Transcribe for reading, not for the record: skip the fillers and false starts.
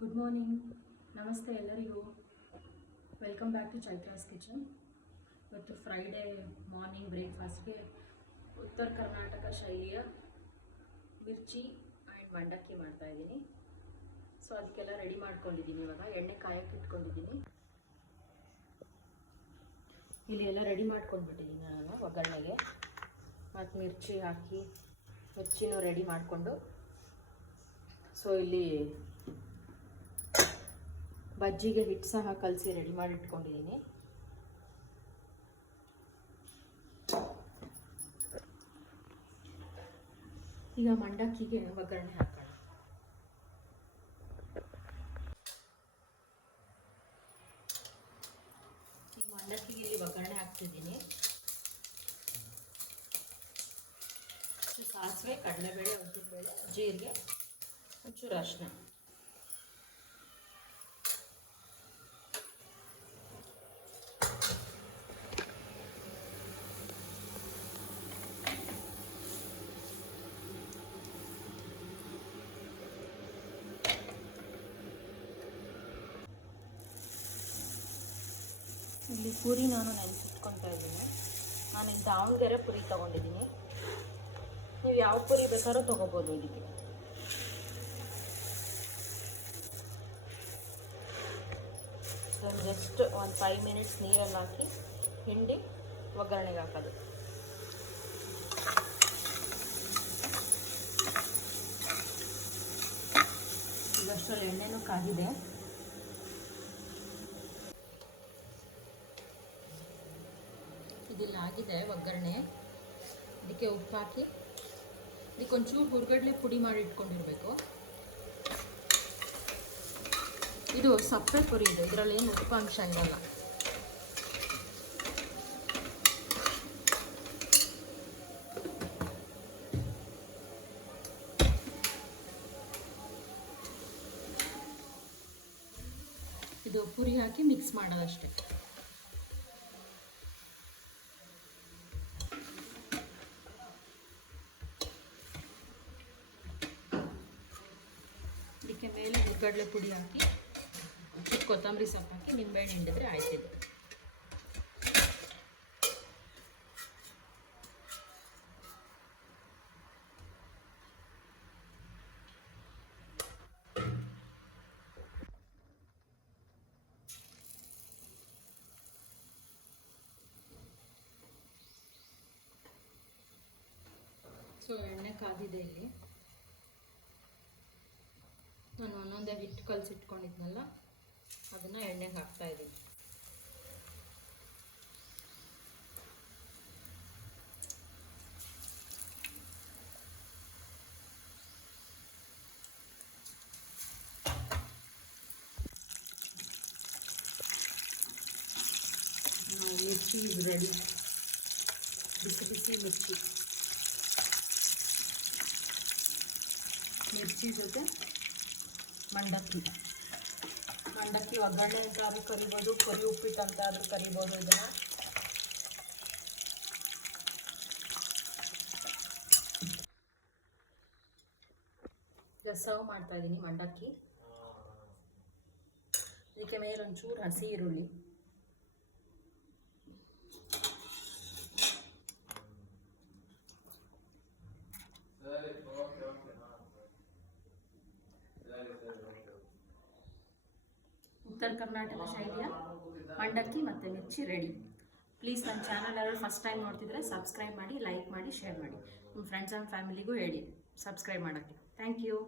Good morning, ನಮಸ್ತೆ ಎಲ್ಲರಿಗೂ. Welcome back to Chaitra's kitchen. ಇವತ್ತು ಫ್ರೈಡೇ ಮಾರ್ನಿಂಗ್ ಬ್ರೇಕ್ಫಾಸ್ಟ್ಗೆ ಉತ್ತರ ಕರ್ನಾಟಕ ಶೈಲಿಯ ಮಿರ್ಚಿ ಆ್ಯಂಡ್ ಮಂಡಕ್ಕಿ ಮಾಡ್ತಾಯಿದ್ದೀನಿ. ಸೊ ಅದಕ್ಕೆಲ್ಲ ರೆಡಿ ಮಾಡ್ಕೊಂಡಿದ್ದೀನಿ. ಇವಾಗ ಎಣ್ಣೆ ಕಾಯಕ್ಕೆ ಇಟ್ಕೊಂಡಿದ್ದೀನಿ. ಇಲ್ಲಿ ಎಲ್ಲ ರೆಡಿ ಮಾಡ್ಕೊಂಡ್ಬಿಟ್ಟಿದ್ದೀನಿ ನಾನು ಒಗ್ಗರಣೆಗೆ. ಮತ್ತು ಮಿರ್ಚಿ ಹಾಕಿ ಮಿರ್ಚಿನೂ ರೆಡಿ ಮಾಡಿಕೊಂಡು, ಸೊ ಇಲ್ಲಿ ಬಜ್ಜಿಗೆ ಹಿಟ್ಟು ಸಹ ಕಲಸಿ ರೆಡಿ ಮಾಡಿ ಇಟ್ಕೊಂಡಿದ್ದೀನಿ. ಈಗ ಮಂಡಕ್ಕಿಗೆ ಒಗ್ಗರಣೆ ಹಾಕೋಣ. ಈಗ ಮಂಡಕ್ಕಿಗೆ ಇಲ್ಲಿ ಒಗ್ಗರಣೆ ಹಾಕ್ತಿದ್ದೀನಿ. ಸಾಸಿವೆ, ಕಡಲೆಬೇಳೆ, ಉದ್ದಿನಬೇಳೆ, ಜೀರಿಗೆ, ಒಂಚೂರು ಅರಿಶಿನ. ಇಲ್ಲಿ ಪೂರಿ ನಾನು ನೆನೆಸಿಟ್ಕೊತಾ ಇದ್ದೀನಿ. ನಾನು ದಾವಣಗೆರೆ ಪೂರಿ ತೊಗೊಂಡಿದ್ದೀನಿ. ನೀವು ಯಾವ ಪೂರಿ ಬೇಕಾದ್ರೂ ತೊಗೋಬೋದು. ಇದಕ್ಕೆ ಜಸ್ಟ್ ಒಂದು 5 ಮಿನಿಟ್ಸ್ ನೀರಲ್ಲಿ ಹಾಕಿ ಹಿಂಡಿ ಒಗ್ಗರಣೆಗೆ ಹಾಕೋದು. ಇದಷ್ಟರಲ್ಲಿ ಎಣ್ಣೆನೂ ಕಾಗಿದೆ. ಇದಿಲ್ಲ ಆಗಿದೆ ಒಗ್ಗರಣೆ. ಇದಕ್ಕೆ ಉಪ್ಪು ಹಾಕಿ ಇದಕ್ಕೆ ಒಂಚೂರು ಹುರ್ಗಡ್ಲೆ ಪುಡಿ ಮಾಡಿ ಇಟ್ಕೊಂಡಿರಬೇಕು. ಇದು ಸಪ್ಪೆ ಪುರಿ, ಇದು ಇದರಲ್ಲಿ ಏನು ಉಪ್ಪು ಅಂಶ ಇರಲ್ಲ. ಇದು ಪುರಿ ಹಾಕಿ ಮಿಕ್ಸ್ ಮಾಡೋದಷ್ಟೇ. ಇದಕ್ಕೆ ಮೇಲೆ ಹುರ್ಗಡ್ಲೆ ಪುಡಿ ಹಾಕಿ ಕೊತ್ತಂಬರಿ ಸೊಪ್ಪು ಹಾಕಿ ನಿಂಬೆಹಣ್ಣು ಹಿಂಡಿದ್ರೆ ಆಯ್ತಿದೆ. ಸೊ ಎಣ್ಣೆ ಕಾದಿದೆ. ಇಲ್ಲಿ ನಾನು ಒಂದೊಂದೇ ಹಿಟ್ಟು ಕಲಸಿಟ್ಕೊಂಡಿದ್ನಲ್ಲ, ಅದನ್ನು ಎಣ್ಣೆಗೆ ಹಾಕ್ತಾ ಇದ್ದೀನಿ. ಮಿರ್ಚಿ ಇಸ್ ರೆಡಿ. ಬಿಸಿ ಬಿಸಿ ಮಿರ್ಚಿ ಜೊತೆ ಮಂಡಕ್ಕಿ ಒಗ್ಗರಣೆ ಅಂತ ಆದರೂ ಕರಿಬೋದು, ಕರಿ ಉಪ್ಪಿಟ್ಟು ಅಂತ ಆದರೂ ಕರಿಬೋದು. ಇದನ್ನು ಈಗ ಸರ್ವ್ ಮಾಡ್ತಾ ಇದ್ದೀನಿ ಮಂಡಕ್ಕಿ. ಇದಕ್ಕೆ ಮೇಲೆ ಒಂಚೂರು ಹಸಿ ಈರುಳ್ಳಿ, ಉತ್ತರ ಕರ್ನಾಟಕ ಶೈಲಿಯ ಮಂಡಕ್ಕಿ ಮತ್ತು ಮಿರ್ಚಿ ರೆಡಿ. ಪ್ಲೀಸ್ ನನ್ನ ಚಾನಲ್ ಯಾರು ಫಸ್ಟ್ ಟೈಮ್ ನೋಡ್ತಿದ್ರೆ ಸಬ್ಸ್ಕ್ರೈಬ್ ಮಾಡಿ, ಲೈಕ್ ಮಾಡಿ, ಶೇರ್ ಮಾಡಿ. ನಿಮ್ಮ ಫ್ರೆಂಡ್ಸ್ ಆ್ಯಂಡ್ ಫ್ಯಾಮಿಲಿಗೂ ಹೇಳಿ ಸಬ್ಸ್ಕ್ರೈಬ್ ಮಾಡೋಕ್ಕೆ. Thank you.